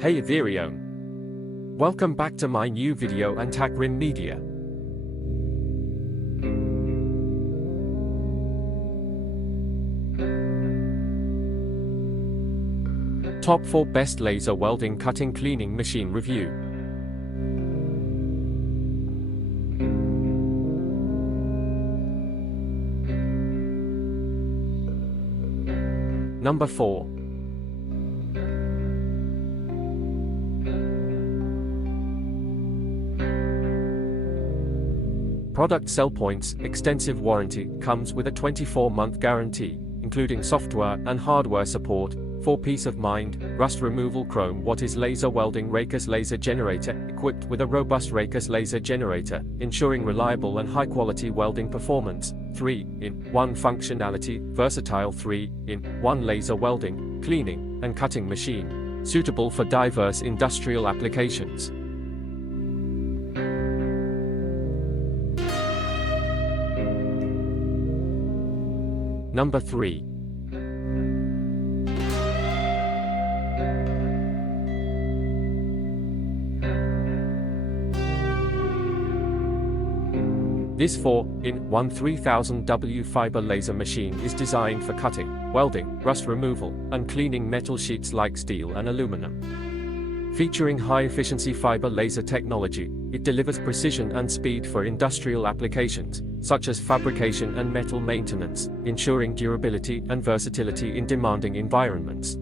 Hey Ethereum! Welcome back to my new video and Takrim Media. Top 4 Best Laser Welding Cutting Cleaning Machine Review. Number 4. Product sell points: extensive warranty, comes with a 24-month guarantee, including software and hardware support. For peace of mind, rust removal. Chrome. What is Laser Welding Raycus Laser Generator? Equipped with a robust Raycus laser generator, ensuring reliable and high-quality welding performance. 3-in-1 functionality, versatile 3-in-1 laser welding, cleaning, and cutting machine, suitable for diverse industrial applications. Number 3. This 4-in-1 3000W fiber laser machine is designed for cutting, welding, rust removal, and cleaning metal sheets like steel and aluminum. Featuring high-efficiency fiber laser technology, it delivers precision and speed for industrial applications, such as fabrication and metal maintenance, ensuring durability and versatility in demanding environments.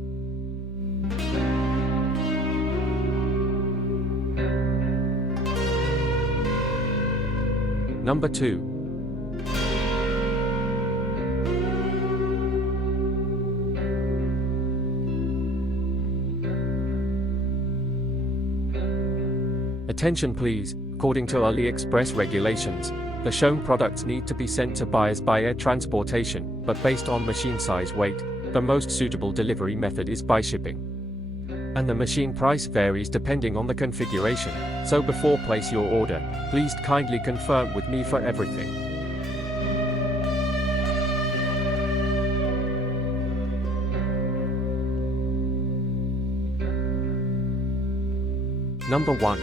Number 2. Attention please, according to AliExpress regulations, the shown products need to be sent to buyers by air transportation, but based on machine size weight, the most suitable delivery method is by shipping. And the machine price varies depending on the configuration, so before place your order, please kindly confirm with me for everything. Number 1.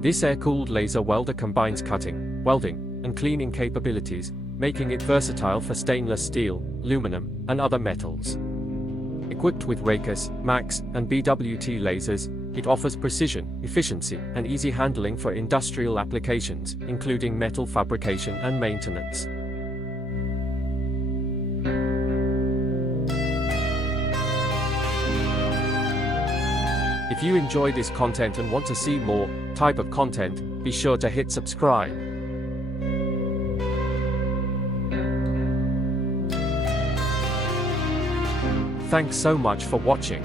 This air-cooled laser welder combines cutting, welding, and cleaning capabilities, making it versatile for stainless steel, aluminum, and other metals. Equipped with Raycus, Max, and BWT lasers, it offers precision, efficiency, and easy handling for industrial applications, including metal fabrication and maintenance. If you enjoy this content and want to see more type of content, be sure to hit subscribe. Thanks so much for watching.